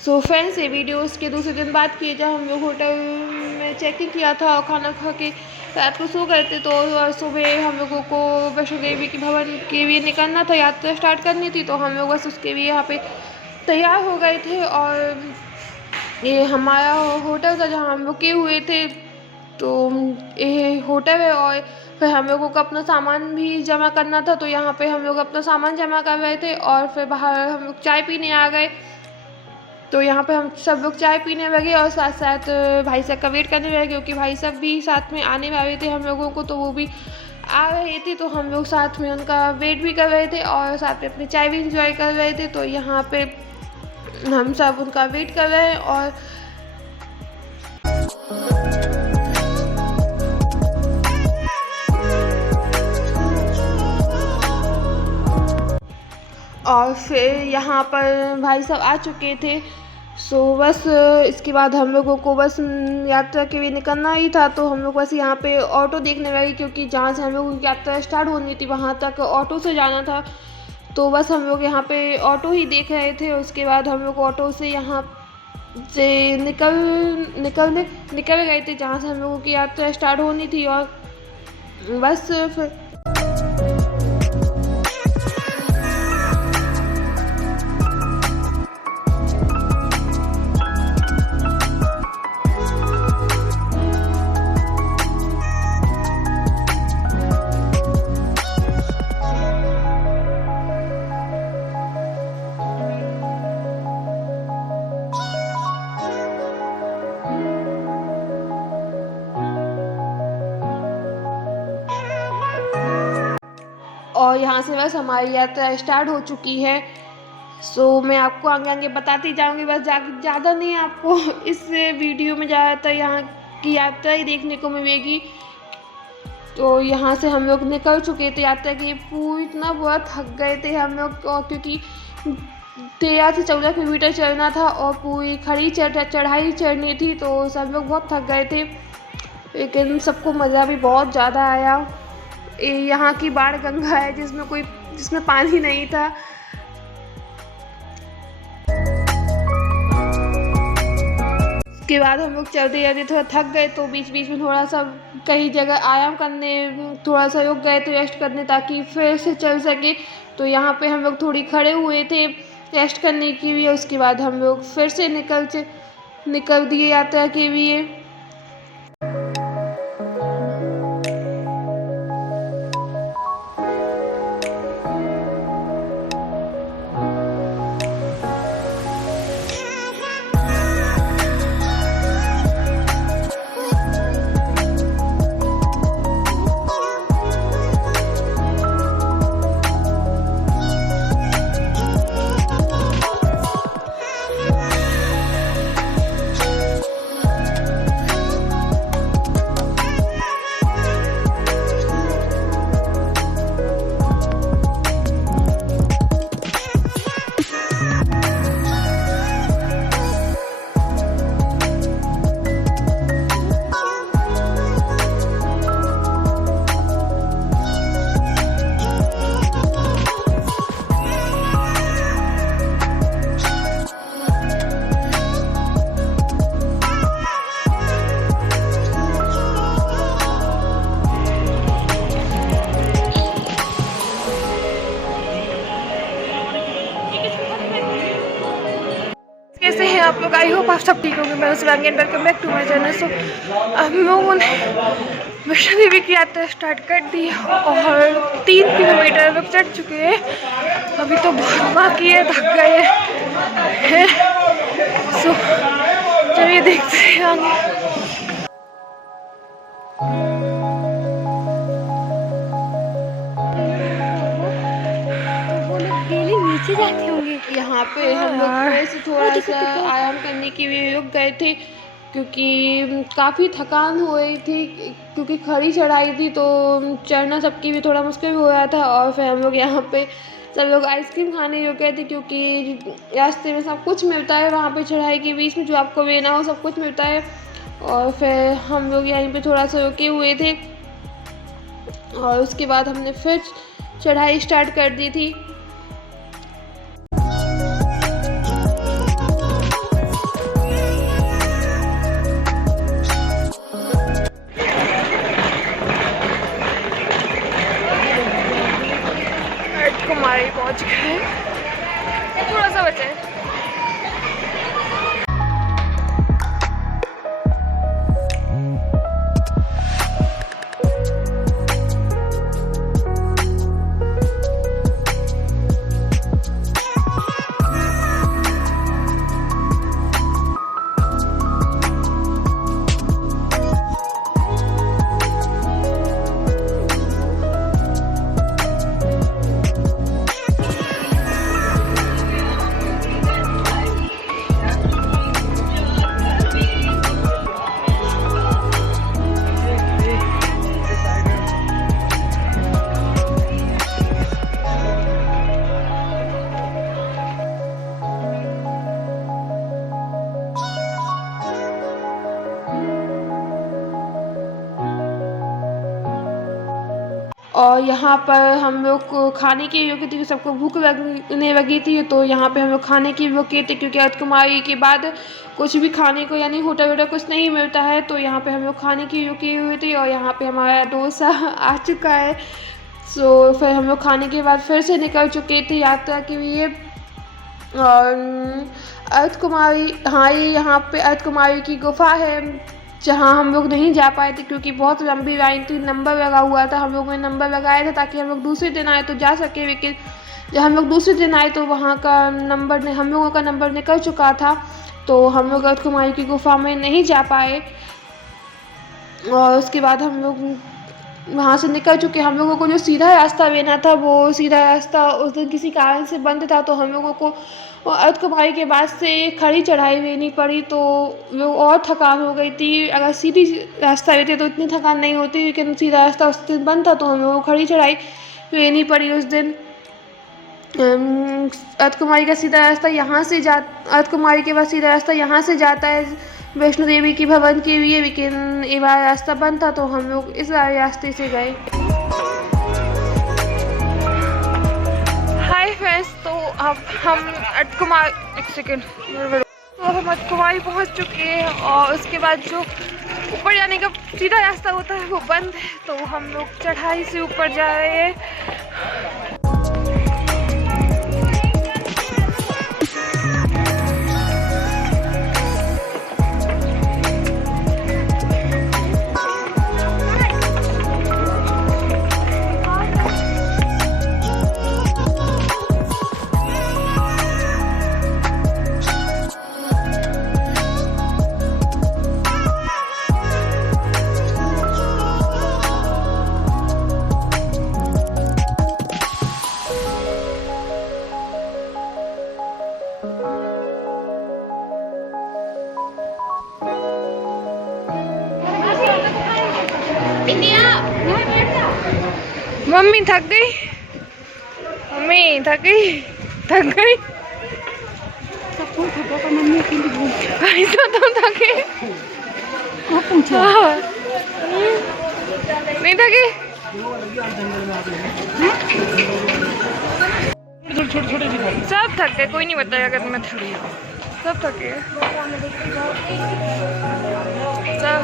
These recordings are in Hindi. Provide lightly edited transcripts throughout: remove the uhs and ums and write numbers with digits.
सो फ्रेंड्स, ये वीडियोस के दूसरे दिन बात की जब हम लोग होटल में चेक इन किया था और खाना खा के रात को सो गए थे। तो सुबह हम लोगों को वैष्णो देवी की भवन के लिए निकलना था, यात्रा स्टार्ट करनी थी। तो हम लोग बस उसके लिए यहाँ पे तैयार हो गए थे और ये हमारा होटल था जहाँ हम रुके हुए थे। तो ये होटल है और फिर हम लोगों को अपना सामान भी जमा करना था। तो यहाँ पे हम लोग अपना सामान जमा कर रहे थे और फिर बाहर हम लोग चाय पीने आ गए। तो यहाँ पे हम सब लोग चाय पीने लगे और साथ साथ भाई साहब का वेट करने लगे, क्योंकि भाई साहब भी साथ में आने वाले थे हम लोगों को। तो वो भी आ रहे थे, तो हम लोग साथ में उनका वेट भी कर रहे थे और साथ में अपनी चाय भी इंजॉय कर रहे थे। तो यहाँ पे हम सब उनका वेट कर रहे हैं और फिर यहाँ पर भाई साहब आ चुके थे। सो बस इसके बाद हम लोगों को बस यात्रा के लिए निकलना ही था। तो हम लोग बस यहाँ पे ऑटो देखने लगे, क्योंकि जहाँ से हम लोगों की यात्रा स्टार्ट होनी थी वहाँ तक ऑटो से जाना था। तो बस हम लोग यहाँ पे ऑटो ही देख रहे थे। उसके बाद हम लोग ऑटो से यहाँ से निकल गए थे जहाँ से हम लोगों की यात्रा स्टार्ट होनी थी। और बस फिर और यहाँ से बस हमारी यात्रा स्टार्ट हो चुकी है। सो मैं आपको आगे आगे बताती जाऊँगी, बस ज़्यादा नहीं आपको इस वीडियो में ज़्यादातर यहाँ की यात्रा ही देखने को मिलेगी। तो यहाँ से हम लोग निकल चुके थे यात्रा की पूरी, इतना बहुत थक गए थे हम लोग। और क्योंकि 13 से 14 किलोमीटर चलना था और पूरी खड़ी चढ़ाई चढ़नी थी, तो सब लोग बहुत थक गए थे। लेकिन सबको मज़ा भी बहुत ज़्यादा आया। यहाँ की बाढ़ गंगा है जिसमें पानी नहीं था। उसके बाद हम लोग चलते चलते थोड़ा थक गए, तो बीच बीच में थोड़ा सा कई जगह आराम करने थोड़ा सा रुक गए थे रेस्ट करने, ताकि फिर से चल सके। तो यहाँ पे हम लोग थोड़ी खड़े हुए थे रेस्ट करने के लिए। उसके बाद हम लोग फिर से निकल दिए यात्रा के लिए। कैसे हैं आप लोग? आई होप आप सब ठीक होंगे। मैं Shivangi and welcome back to my channel. So हम लोगों ने वैष्णो देवी की यात्रा स्टार्ट कर दी और 3 किलोमीटर लोग चढ़ चुके हैं। अभी तो बहुत बाकी है, थक गए हैं। सो चलिए देखते हैं आगे। नीचे जाते होंगे। यहाँ पे हम लोग वैसे थोड़ा सा आराम करने के लिए रुक गए थे, क्योंकि काफ़ी थकान हो रही थी, क्योंकि खड़ी चढ़ाई थी। तो चढ़ना सबकी भी थोड़ा मुश्किल हो रहा था। और फिर हम लोग यहाँ पे सब लोग आइसक्रीम खाने रुके थे, क्योंकि रास्ते में सब कुछ मिलता है वहाँ पे चढ़ाई के बीच में, जो आपको लेना हो सब कुछ मिलता है। और फिर हम लोग यहीं पे थोड़ा सा रुके हुए थे और उसके बाद हमने फिर चढ़ाई स्टार्ट कर दी थी। और यहाँ पर हम लोग को खाने की रुके थे, सबको भूख लगने लगी थी, तो यहाँ पे हम लोग खाने की रुके थे क्योंकि अर्धकुमारी के बाद कुछ भी खाने को यानी होटल वोटल कुछ नहीं मिलता है, तो यहाँ पे हम लोग खाने की रुके हुए थे। और यहाँ पे हमारा डोसा आ चुका है। सो फिर हम लोग खाने के बाद फिर से निकल चुके थे यात्रा के लिए। और अर्धकुमारी, हाँ, ये यहाँ पे अर्धकुमारी की गुफा है जहाँ हम लोग नहीं जा पाए थे क्योंकि बहुत लंबी लाइन थी, नंबर लगा हुआ था। हम लोगों ने नंबर लगाया था ताकि हम लोग दूसरे दिन आए तो जा सके, लेकिन जब हम लोग दूसरे दिन आए तो वहाँ का नंबर हम लोगों का नंबर निकल चुका था, तो हम लोग अर्धकुमारी की गुफा में नहीं जा पाए। और उसके बाद हम लोग वहाँ से निकल चुके। हम लोगों को जो सीधा रास्ता लेना था वो सीधा रास्ता उस दिन किसी कारण से बंद था, तो हम लोगों को अर्धकुमारी के बाद से खड़ी चढ़ाई लेनी पड़ी, तो वो और थकान हो गई थी। अगर सीधी रास्ता लेते तो इतनी थकान नहीं होती, लेकिन सीधा रास्ता उस दिन बंद था तो हम लोगों को खड़ी चढ़ाई लेनी पड़ी उस दिन। अर्धकुमारी का सीधा रास्ता यहाँ से अर्धकुमारी के बाद सीधा रास्ता यहाँ से जाता है वैष्णो देवी की भवन के लिए, लेकिन ये बार रास्ता बंद था तो हम लोग इस रास्ते से गए। हाय फ्रेंड्स, तो अब हम अर्धकुमारी, एक सेकेंड, तो हम अर्धकुमारी पहुँच चुके हैं और उसके बाद जो ऊपर जाने का सीधा रास्ता होता है वो बंद है, तो हम लोग चढ़ाई से ऊपर जा रहे हैं। मम्मी थक गई, मम्मी थक गई, थक गई। ऐसा तो थके नहीं थके, सब थक गए, कोई नहीं बताया अगर मैं थक गई, सब थके सब।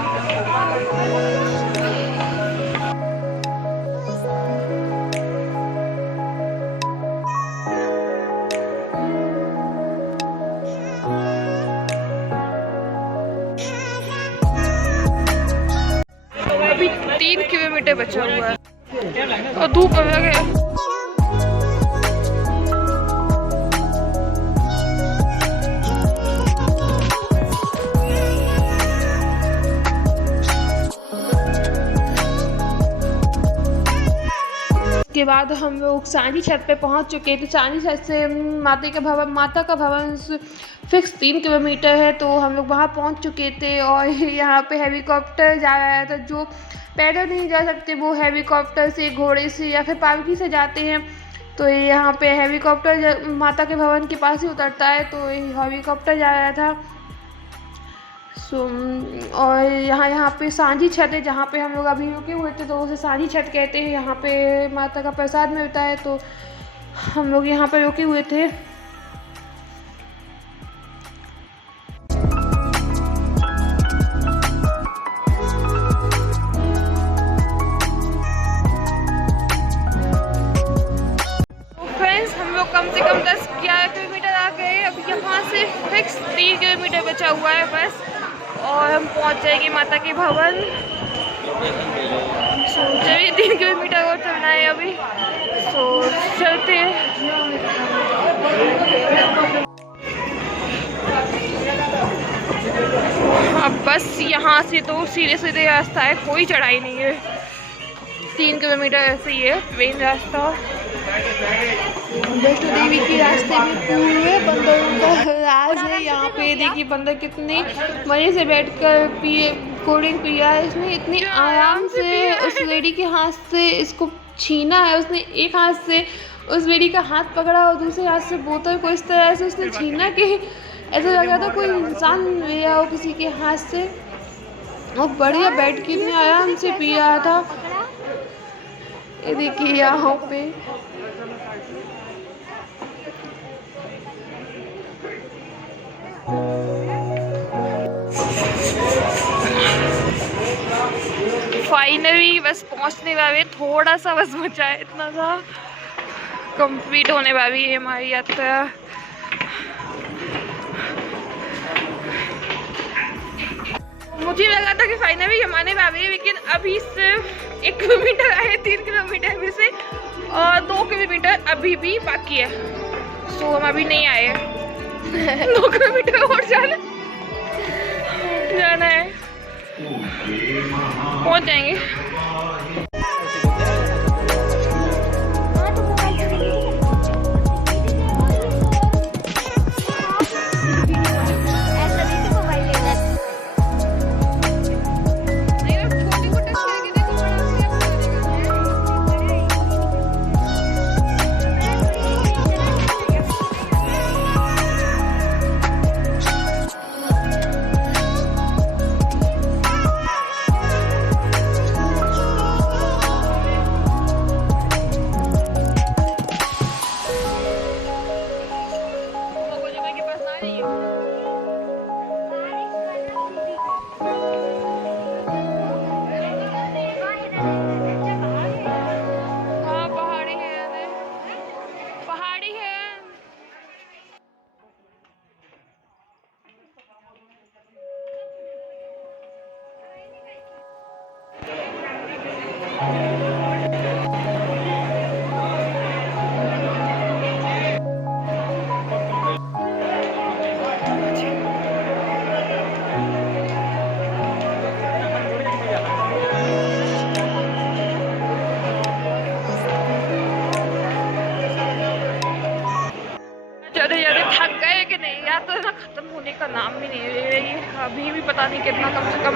अभी 3 किलोमीटर बचा हुआ है और धूप अलग है। के बाद हम लोग सांझी छत पे पहुंच चुके थे। सांझी छत से माता का भवन फिक्स 3 किलोमीटर है, तो हम लोग वहां पहुंच चुके थे। और यहाँ पे हेलीकॉप्टर जा रहा था, जो पैदल नहीं जा सकते वो हेलीकॉप्टर से, घोड़े से या फिर पालकी से जाते हैं। तो यहाँ पे हेलीकॉप्टर माता के भवन के पास ही उतरता है, तो हेलीकॉप्टर जा रहा था। और यहाँ पे सांझी छत है जहाँ पे हम लोग अभी रुके हुए थे, तो उसे सांझी छत कहते हैं। यहाँ पे माता का प्रसाद मिलता है, तो हम लोग यहाँ पे रुके हुए थे। फ्रेंड्स, हम लोग कम से कम 10-11 किलोमीटर आ गए। अब यहाँ से फिक्स 3 किलोमीटर बचा हुआ है बस, और हम पहुँच जाएंगे माता के भवन। चलिए 3 किलोमीटर और चलना है अभी, तो चलते हैं। अब बस यहाँ से तो सीधे सीधे रास्ता है, कोई चढ़ाई नहीं है। 3 किलोमीटर ऐसे ही है मेन रास्ता। वैष्णो देवी के रास्ते में पूरे बंदरों का राज है। यहाँ पे देखिए बंदर कितने मजे से बैठकर कोल्ड ड्रिंक पिया है इसने, इतनी आराम से। उस लेडी के हाथ से इसको छीना है उसने, एक हाथ से उस लेडी का हाथ पकड़ा और दूसरे हाथ से बोतल को इस तरह से उसने छीना कि ऐसा लग रहा था कोई इंसान लिया हो किसी के हाथ से। और बढ़िया बैठ के इतने आराम से पी रहा था। ये देखिए यहाँ पे फाइनली बस पहुंचने वाले, थोड़ा सा बस बचा है, इतना सा कंप्लीट होने वाली है हमारी यात्रा। मुझे लगा था कि फाइनली हम आने वाले हैं, लेकिन अभी सिर्फ 1 किलोमीटर आए 3 किलोमीटर में से, और 2 किलोमीटर अभी भी बाकी है। सो हम अभी नहीं आए हैं 2 किलोमीटर और जाना है, पहुंच जाएंगे। थक गए कि नहीं, या तो ना खत्म होने का नाम भी नहीं ले रही है। अभी भी पता नहीं कितना, कम से कम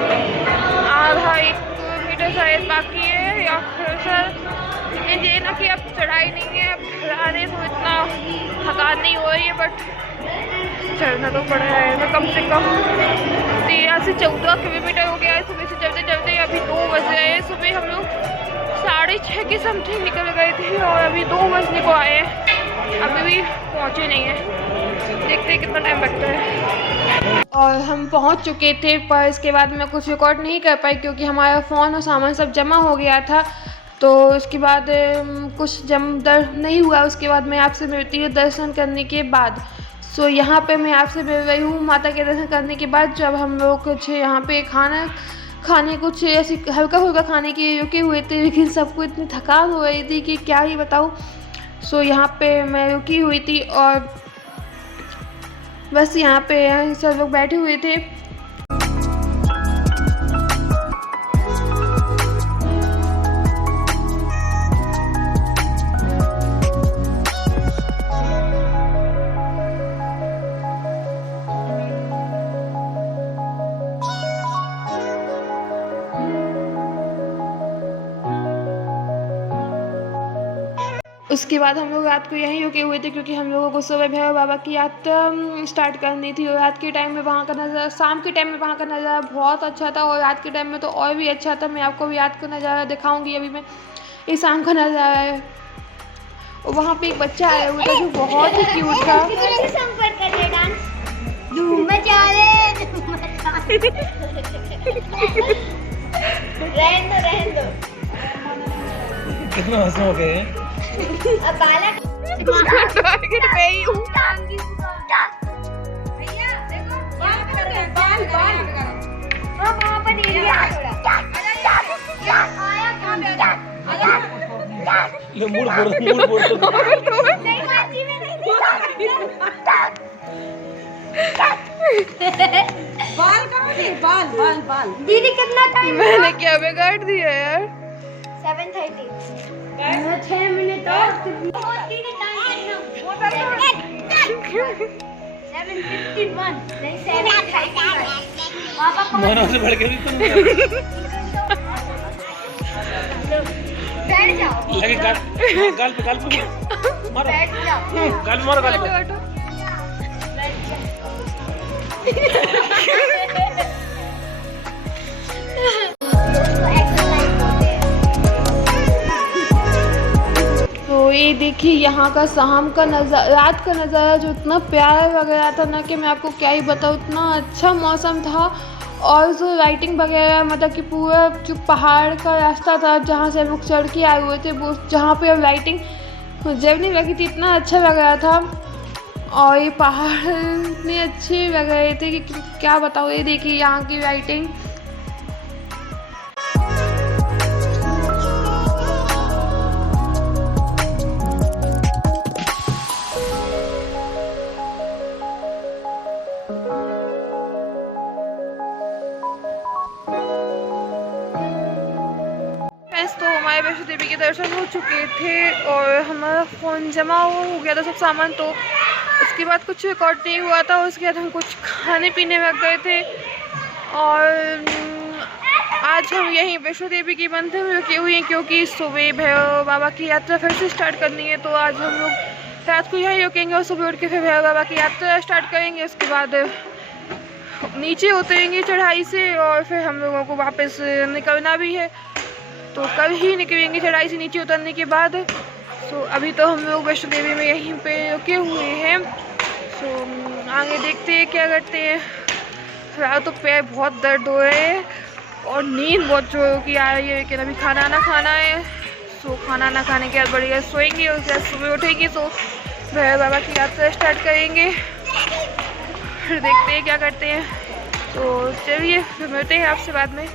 आधा 1 किलोमीटर शायद बाकी है, या फिर सर ये ना कि अब चढ़ाई नहीं है, अब चढ़ाने तो इतना थकान नहीं हो रही है, बट चढ़ना तो पड़ रहा है। तो कम से कम 13 से 14 किलोमीटर हो गया है सुबह से चलते चलते। अभी 2 बज रहे हैं, सुबह हम लोग 6:30 के समथिंग निकल गए थे और अभी 2 बजने को आए हैं, अभी भी पहुँचे नहीं है। देखते हैं कितना टाइम लगता है। और हम पहुंच चुके थे, पर इसके बाद मैं कुछ रिकॉर्ड नहीं कर पाई क्योंकि हमारा फ़ोन और सामान सब जमा हो गया था। तो उसके बाद कुछ नहीं हुआ। उसके बाद मैं आपसे मिलती हूँ दर्शन करने के बाद। सो यहाँ पे मैं आपसे मिल रही हूँ माता के दर्शन करने के बाद, जब हम लोग कुछ यहाँ पे खाने कुछ ऐसी हल्का फुल्का खाने के रुके हुए थे, लेकिन सबको इतनी थकान हो रही थी कि क्या ही बताऊँ। सो यहाँ पे मैं रुकी हुई थी और बस यहाँ पे सब लोग बैठे हुए थे। उसके बाद हम लोग रात को यहीं रुके हुए थे क्योंकि हम लोगों को सुबह भैरव बाबा की यात्रा स्टार्ट करनी थी। और रात के टाइम में वहाँ का नज़ारा, शाम के टाइम में वहाँ का नज़ारा बहुत अच्छा था, और रात के टाइम में तो और भी अच्छा था। मैं आपको भी रात का नज़ारा दिखाऊंगी। अभी मैं ये शाम का नज़ारा है, और वहाँ पे एक बच्चा आया हुआ था जो बहुत ही क्यूट था। कितना हंसना हो गया अब बालक टारगेट पे ही हूँ। भैया देखो बाल वहाँ पर नहीं गया ले मूड बोल तो नहीं माची में नहीं बाल कहाँ थे? बाल दीदी कितना टाइम मैंने क्या बिगाड़ दिया यार। 7:30 6 मिनट और 7:51 नहीं 7:31 पापा मना से बढ़ के भी तुम बैठ जाओ। लगे गाल पे मारो, बैठ जाओ। गाल पे मारो, गाल पे। बैठो। देखिए यहाँ का शाम का नज़ारा, रात का नज़ारा जो इतना प्यारा लग रहा था ना कि मैं आपको क्या ही बताऊँ, इतना अच्छा मौसम था। और जो लाइटिंग वगैरह मतलब कि पूरा जो पहाड़ का रास्ता था जहाँ से हम लोग चढ़ के आए हुए थे, वो जहाँ पे लाइटिंग जगने लगी थी, इतना अच्छा लग रहा था। और ये पहाड़ इतने अच्छे लग रहे थे कि क्या बताऊँ। ये देखिए यहाँ की लाइटिंग। तो हमारे वैष्णो देवी के दर्शन हो चुके थे और हमारा फ़ोन जमा हो गया था सब सामान, तो उसके बाद कुछ रिकॉर्ड नहीं हुआ था। उसके बाद हम कुछ खाने पीने लग गए थे। और आज हम यहीं वैष्णो देवी की बंधे में रुके हुए हैं क्योंकि सुबह भैरव बाबा की यात्रा फिर से स्टार्ट करनी है। तो आज हम लोग रात को यहीं रुकेंगे और सुबह उठ के फिर भैरव बाबा की यात्रा स्टार्ट करेंगे। उसके बाद नीचे उतरेंगे चढ़ाई से और फिर हम लोगों को वापस निकलना भी है, तो कल ही निकलेंगे चढ़ाई से नीचे उतरने के बाद। सो अभी तो हम लोग वैष्णो देवी में यहीं पे रुके हुए हैं। सो आगे देखते हैं क्या करते हैं। फिलहाल तो पैर बहुत दर्द हो रहे हैं और नींद बहुत जोरों की आ रही है, लेकिन अभी खाना ना खाना है। सो खाना ना खाने के बाद बढ़िया सोएंगे और उसके बाद सुबह उठेंगे तो भैरव बाबा की यात्रा स्टार्ट करेंगे। फिर देखते हैं क्या करते हैं। तो चलिए फिर मिलते हैं आपसे बाद में।